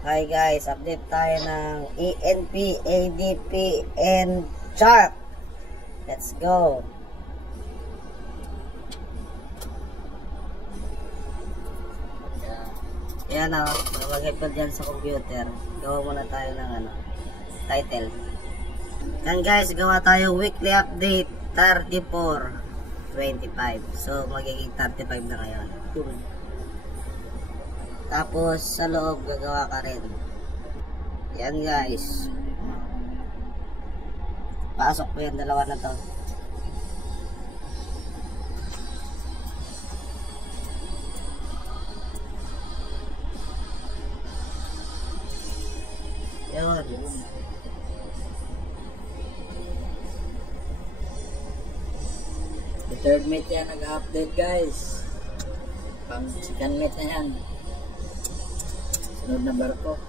Hi guys, update tayo ng ENP, ADP, and chart. Let's go. Yan o, mag-ipod dyan sa computer. Gawa muna tayo ng title. Yan guys, gawa tayo weekly update 34-25. So magiging 35 na ngayon. Tapos sa loob gagawa ka rin. Yan guys. Pasok po yung dalawa na to. Yun. The third mate yan nag-update guys. Pang second mate na yan. Sunod na barko.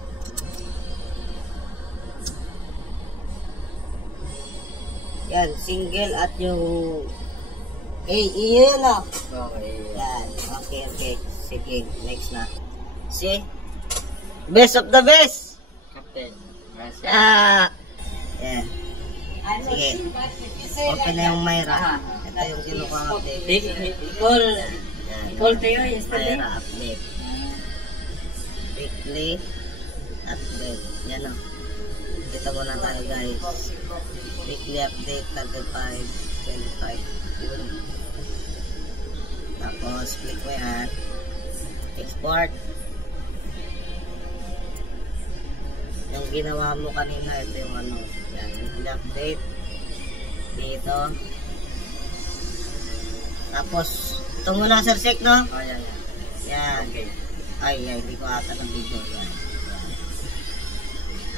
Yan, single at yung yun o. Okay. Yan, okay. Sige, next na. See? Best of the best! Captain. Yan. Sige. Open na yung Myra. Ito yung kinukuha update. Call to you yesterday. Myra update. Weekly update. Yan o. Kita muna tayo guys. Weekly update 35-25. Yun. Tapos click mo yan. Export. Yung ginawa mo kanina, ito yung yan, weekly update. Dito. Tapos ito muna Sir Sek, no? Oh, yan. Yan. Okay. Ay, hindi ko ata ng video. Yan.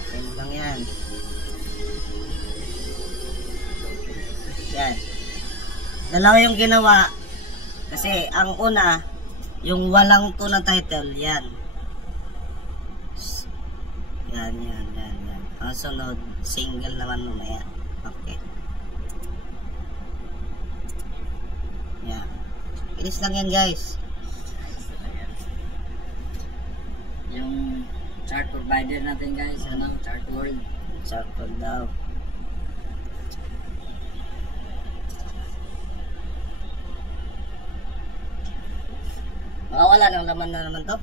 Okay mo lang yan. Yan. Dalawa yung ginawa. Kasi ang una, yung walang to na title, yan. Yan. Ang sunod, single naman mamaya. Okay. Yan. Inis lang yan guys. Yung chart provider natin guys, chart world. Chart world daw. Wala nang laman na naman to.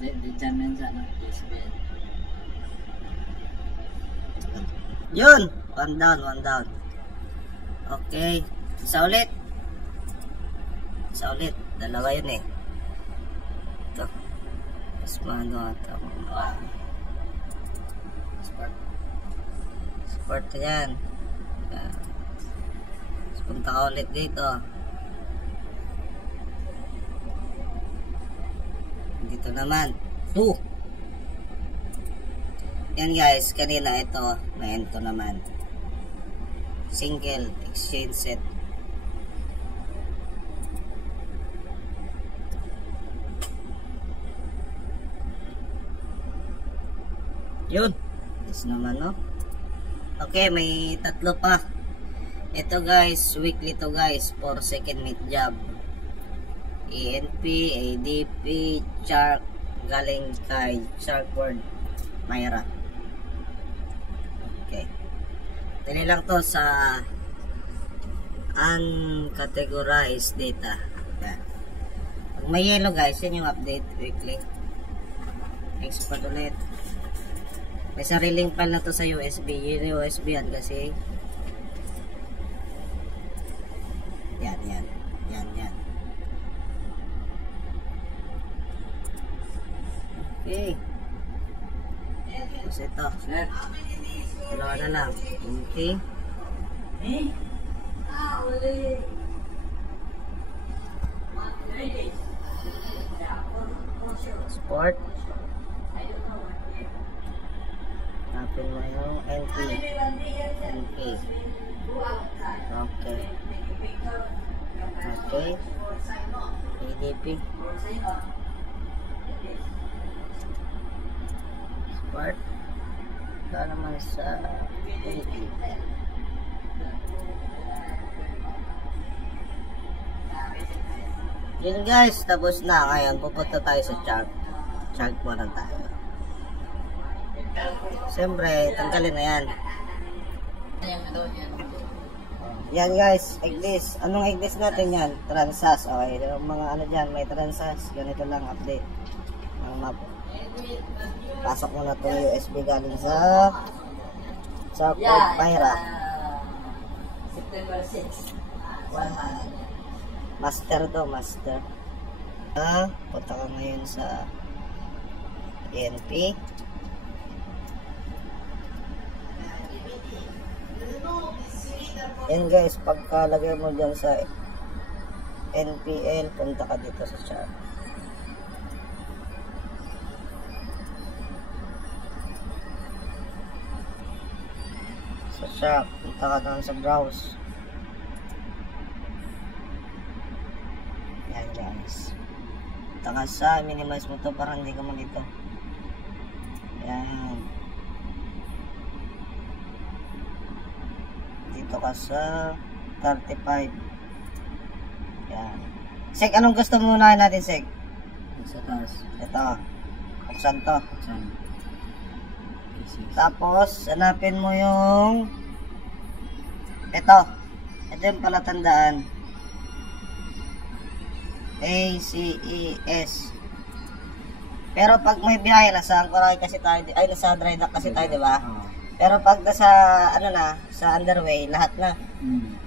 Di dyan yan sa USB. Yun! One down. Okay. Isa ulit. Dalawa yun eh. Ito. Mas maano ata. Sport yan. Punta ka ulit dito. Dito naman 2. Yan guys, kanina ito na ito naman single exchange set. Yun, this naman no. Okay, may tatlo pa. Ito guys, weekly to guys for second meet job. ENP, ADP, Shark, galing kay Sharkboard, Myra. Okay. Dali lang to sa uncategorized data. Yan. Pag may yellow guys, yan yung update weekly. Export ulit. May sariling file na to sa USB. Yun yung USB yan kasi. Yan. Okay. Tapos ito. Dalawa na lang. Okay. Sport. Tapin mo yung NP. Okay. ADP. Sport. Ito naman sa ADP. Yun guys, tapos na. Ngayon pupunta tayo sa chart. Charge po lang tayo. Siyempre, tanggalin na yan. Yan guys, eggless. Anong eggless natin yan? Transas. Okay, yung mga ano dyan, may transas. Ganito lang, update. Ang map. Pasok mo na itong USB galing sa Ford Pyra. September 6. Master to, master. Punta ka ngayon sa ENP. Yan guys, pagkalagay mo dyan sa NPL, punta ka dito sa chart. Sa shop, punta ka doon sa browse. Yan guys. Punta ka sa minimize mo to para hindi ka malito. Yan. Dito ka sa 35. Yan. Sek, anong gusto mo unahin natin, Sek? Sa taas. Ito. Buksan to. Saan? Tapos, hanapin mo yung ito. Ito yung palatandaan. ACES. Pero pag may biyahe, nasa Anchorage kasi tayo, ay nasa dry dock kasi tayo, di ba? Pero pag nasa, ano na, sa underway, lahat na.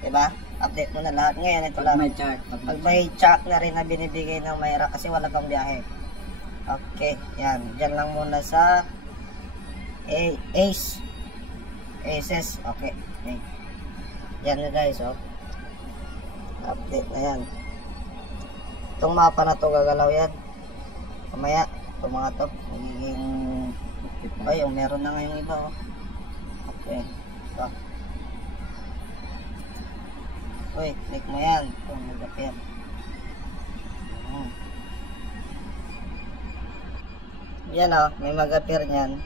Di ba? Update mo na lahat. Ngayon, ito lang. Pag may chart na rin na binibigay ng Myra kasi wala kang biyahe. Okay, yan. Diyan lang muna sa ACES. Okay. Yan na guys, oh. Update na yan. Itong mapa na to, gagalaw yan. Mamaya, itong mga to, magiging, ay, oh, meron na ngayong iba, oh. Okay. Ito. Uy, click mo yan. Itong mag-appear. Yan, oh. May mag-appear nyan.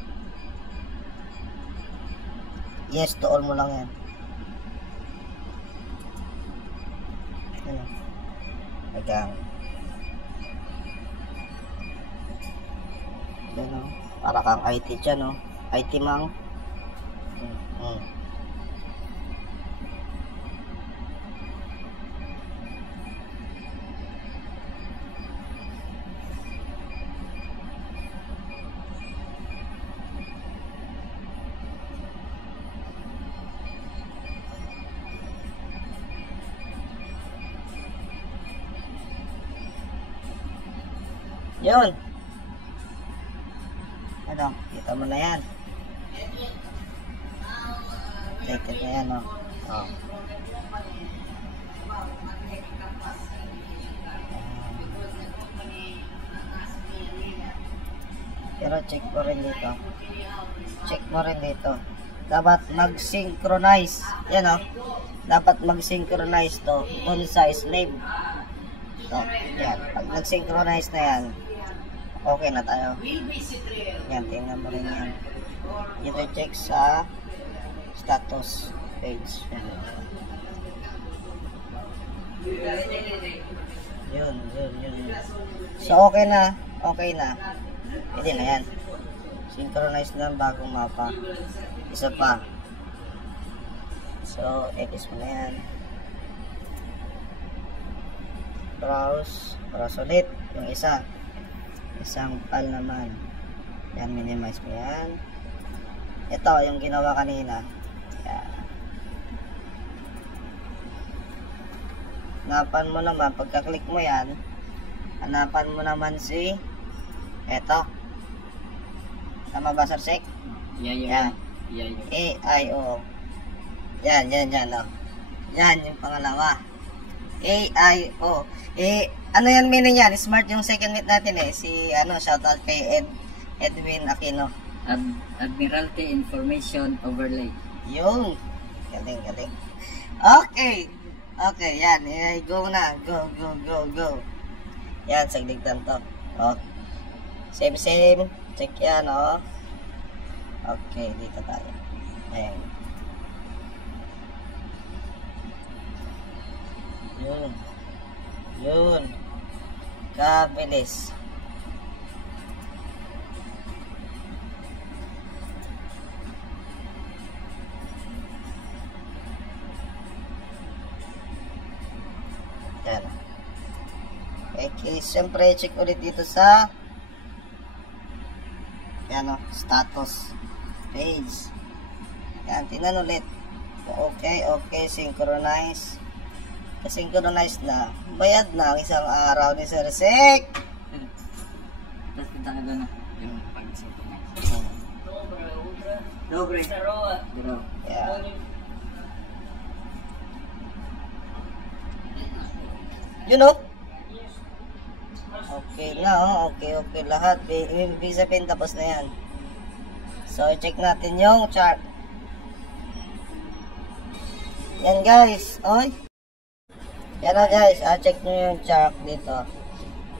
Yes to all mo lang yan. Ano? Agang. Yan, oh. Para kang IT dyan, oh. IT mang. Yun. Ano, kita mo na yan. Take it na yan, oh. Oh. Pero check mo rin dito. Check mo rin dito. Dapat mag-synchronize. Yan, oh. Dapat mag-synchronize to dun sa slave. So, yan. Pag nag-synchronize na yan, okay na tayo. Yan, tingnan mo rin yan. Dito check sa status page. Yun. So, okay na. Okay na. Pwede na yan. Synchronize na ang bagong mapa. Isa pa. So, X mo na yan. Browse ulit yung isa, isang file naman. Yan, minimize mo yan. Ito yung ginawa kanina. Yan. Hanapan mo naman, pagka-click mo yan, hanapan mo naman si eto. Tama ba, Sir Sek? Yan. AIO. Yan, oh. Yan yung pangalawa. AIO. Ano yan meaning yan? Smart yung second meet natin eh. Si, shoutout kay Edwin Aquino. Admiralty Information Overlay. Yung. Galing. Okay, yan. Go na. Go. Yan, sagligtan to. Oh. Same. Check yan, oh. Okay, dito tayo. Ayan. Yun. Kabilis. Okay, siyempre check ulit dito sa yan o, status page. Yan, tingnan ulit. Okay, synchronize. Synchronize na. Bayad na ang isang araw ni Sir Sek. Tapos punta ka doon na. Yung pag-synchronize. Dobre. Pero, Yeah. You know? Okay na, oh. Okay lahat. Ibig sabihin tapos na yan. So, check natin yung chart. Yan guys. Oy. Yan na guys. Check nyo yung chart dito.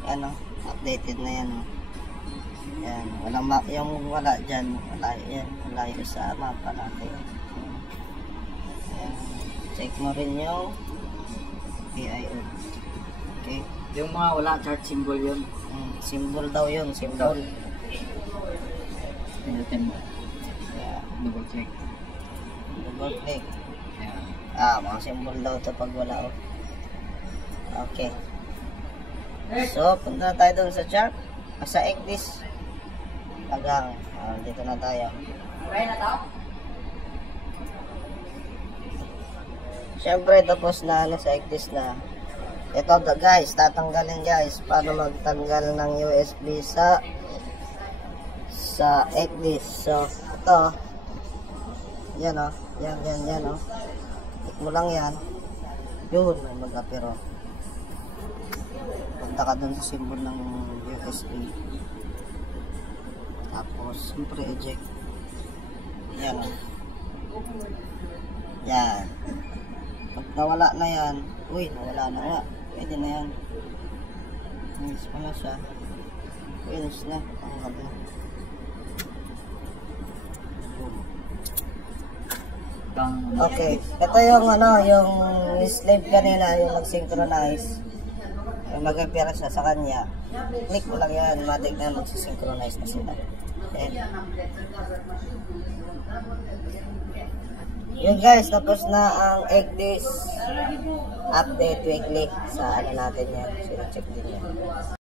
Yan o. Updated na yan o. Yan. Walang yung wala dyan. Wala yan. Wala yung sa mapa natin. Yan. Check mo rin yung PIO. Okay. yung mga wala chart symbol yun. Symbol daw yun. Symbol. Pinutin mo. Yeah. Double check. Double click. Yeah. Mga symbol daw ito pag wala o. Okay. So, punta na tayo doon sa chart. Sa Eclipse. Tagang. Dito na tayo. Okay na to? Siyempre, tapos na sa Eclipse na. Ito guys, tatanggalin guys. Paano magtanggal ng USB sa Eclipse. So, ito. Yan o. Yan o. Click mo lang yan. Yun, may mag-apero. Punta ka dun sa symbol ng USB. Tapos, siyempre, eject. Yan o. Yan. Pag nawala na yan, uy, nawala na nga. Pwede na yan. Finish ko na siya. Finish na. Panghab na. Okay. Ito yung yung slave kanina, yung mag-synchronize. Mag-appear siya sa kanya. Click mo lang yan, matik na mag-synchronize na sila. Okay. Yun guys, tapos na ang Eclipse update weekly sa natin yan. Sino check din yan.